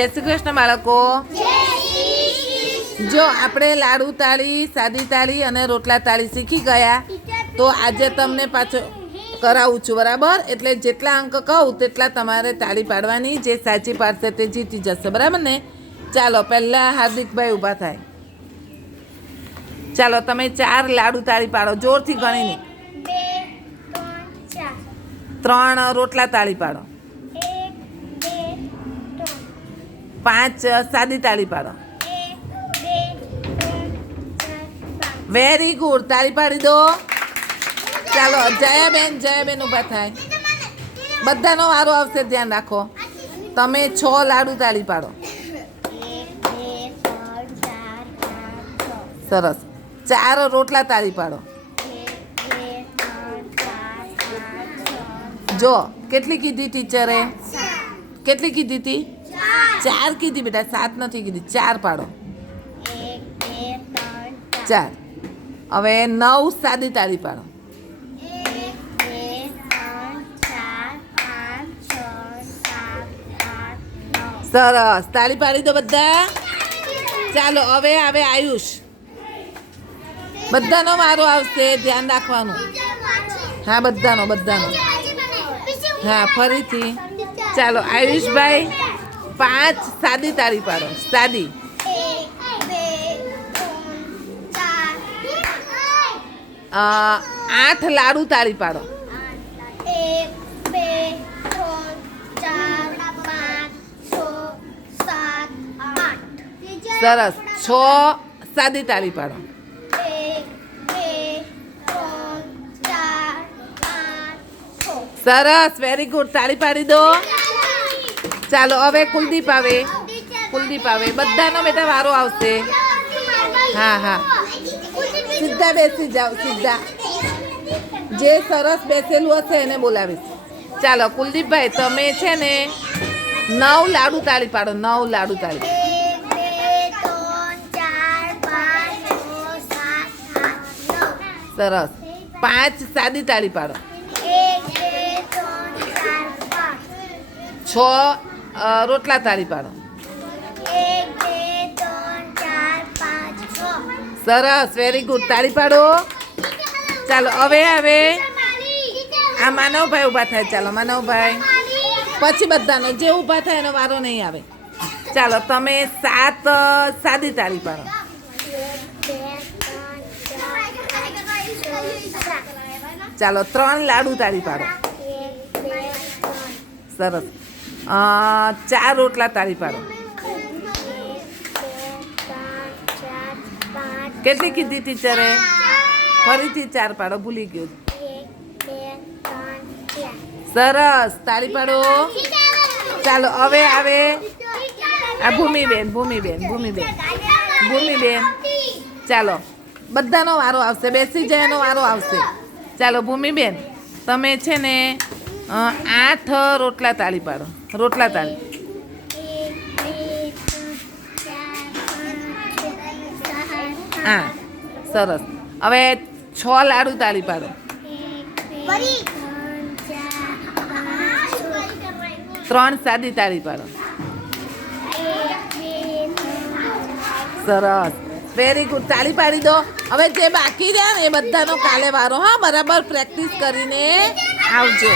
જય શ્રી કૃષ્ણ બાળકો. જો આપણે લાડુ તાળી સાદી તાળી અને રોટલા તાળી શીખી ગયા તો આજે તમને પાછો કરાવું છું બરાબર? એટલે જેટલા અંક કહું તેટલા તમારે તાળી પાડવાની જે સાચી પાડશે તે જીતી જશે બરાબર ને? ચાલો પહેલાં હાર્દિકભાઈ ઊભા થાય. ચાલો તમે ચાર લાડુ તાળી પાડો જોરથી ગણીને. ત્રણ રોટલા તાળી પાડો. પાંચ સાદી તાળી પાડો. વેરી ગુડ તાળી પાડી દો. ચાલો, જયાબેન જયાબેન ઊભા થાય. બધાનો વારો આવશે, ધ્યાન રાખો. તમે છ લાડુ તાળી પાડો. સરસ. ચાર રોટલા તાળી પાડો. જો, કેટલી કીધી ટીચરે? કેટલી કીધી હતી ચાર કીધી બેટા, સાત નથી કીધી, ચાર પાડો. ચાર. હવે નવ સાદી તાળી પાડો. સરસ. તાળી પાડી દો બધા. ચાલો, હવે આવે આયુષ. બધાનો મારો આવશે, ધ્યાન રાખવાનું. હા, બધાનો બધાનો. હા, ફરીથી. ચાલો, આયુષભાઈ. પાંચ સાદી તાળી પાડો. સાદી. આઠ લાડુ તાળી પાડો. સરસ. છ સાદી તાળી પાડો. સરસ. વેરી ગુડ તાળી પાડી દો. ચાલો, હવે કુલદીપ આવે. કુલદીપ આવે. બધાનો બેટા વારો આવશે. હા હા. સીધા બેસી જાઓ, સીધા. જે સરસ બેસેલું હશે એને બોલાવીશ. ચાલો, કુલદીપભાઈ, તમે છે ને નવ લાડુ તાળી પાડો, નવ લાડુ તાળી. સરસ. પાંચ સાદી તાળી પાડો. છ રોટલા તાળી પાડો. સરસ વેરી ગુડ તાળી પાડો. ચાલો, હવે હવે. આ માનવભાઈ ઊભા થાય. ચાલો, માનવભાઈ. પછી બધાનો, જે ઊભા થાય એનો વારો નહીં આવે. ચાલો, તમે સાત સાદી તાળી પાડો. ચાલો, ત્રણ લાડુ તાળી પાડો. સરસ. ચાર રોટલા તારી પાડો. કેટલી કીધી ટીચરે? ફરીથી ચાર પાડો, ભૂલી ગયો. સરસ તારી પાડો. ચાલો, હવે આવે આ ભૂમિબેન ભૂમિબેન ભૂમિબેન. ભૂમિબેન. ચાલો, બધાનો વારો આવશે, બેસી જાય વારો આવશે. ચાલો, ભૂમિબેન, તમે છે ને આઠ રોટલા તાળી પાડો. રોટલા તાળી. હા, સરસ. હવે છ લાડુ તાળી પાડો. ત્રણ સાદી તાળી પાડો. સરસ. વેરી ગુડ તાળી પાડી દો. હવે જે બાકી રહ્યા ને એ બધાનો કાલે વારો, હા, બરાબર. પ્રેક્ટિસ કરીને આવજો.